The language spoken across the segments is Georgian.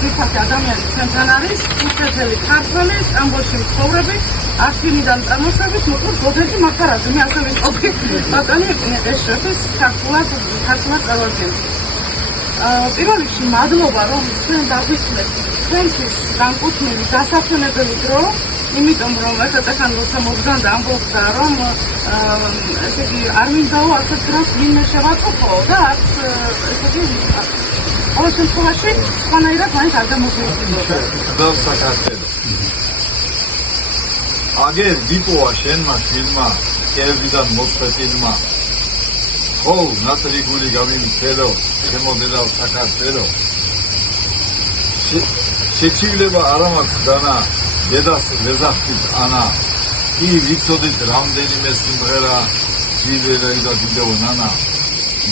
ძირფასი ადამიანი ჩვენთან არის, თურქეთელი ქართველი, სტამბოლში მცხოვრები, არჩინიდან წარმოშობით, მოკლედ გოდეჯი მახარაძე, მე ასე ვიტყოდი, ბატონი ეშრეფის ქართულად წარვადგენთ. პირველ რიგში მადლობა, რომ ჩვენ დაგვიწვეთ ჩვენთვის განკუთვნილი დასასვენებელი დრო, იმიტომ რომ ახლა როცა მოგზავნდა ამბობდა, რომ ესე იგი არ მინდაო ასეთ დროს ვინმე შევაწუხო და არც ესე იგი ყოველ შემთხვევაში სხვანაირად მაინც არ დამოუკიდებლობა. და საქართველო. აგერ გიპოა შენმა შვილმა, კერვიდან მოწყვეტილმა. ხო, ნატრიგული გამიმცერო, შემოდედა საქართველო. შეჩივლება არ ამაქვს დანა, დედას ვეზახთით ანა. კი ვიცოდით რამდენიმე სიმღერა ძირელა და ვიდეო ნანა.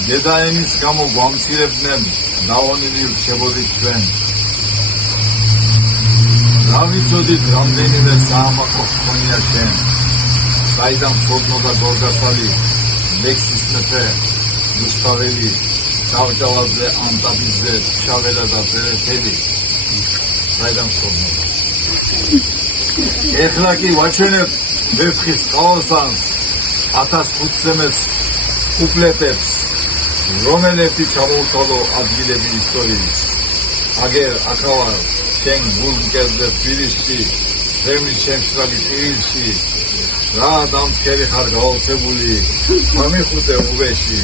დედაენის გამო გვამცირებდნენ, დაონილი რჩებოდით ჩვენ. რა ვიცოდით რამდენიმე საამაყო ჰქონია შენ. საიდან ფორნოდა გორგასალი, ლექსის მეფე, რუსთაველი, ჭავჭავაძე, ანტაბიძე, შაველა და ზერეთელი. საიდან ფორნოდა. ეხლა კი ვაჩვენებ ვეფხის ყაოსანს, 1500 კუპლეტებს, რომელეთი ჩამოუთვალო ადგილები ისტორიის. აგერ აქავარ შენ გულმკერდზე თბილისში, ჩემი შემსრალი ტყილში, რა დამცქერი ხარ გაოცებული, გამიხუტე უბეში.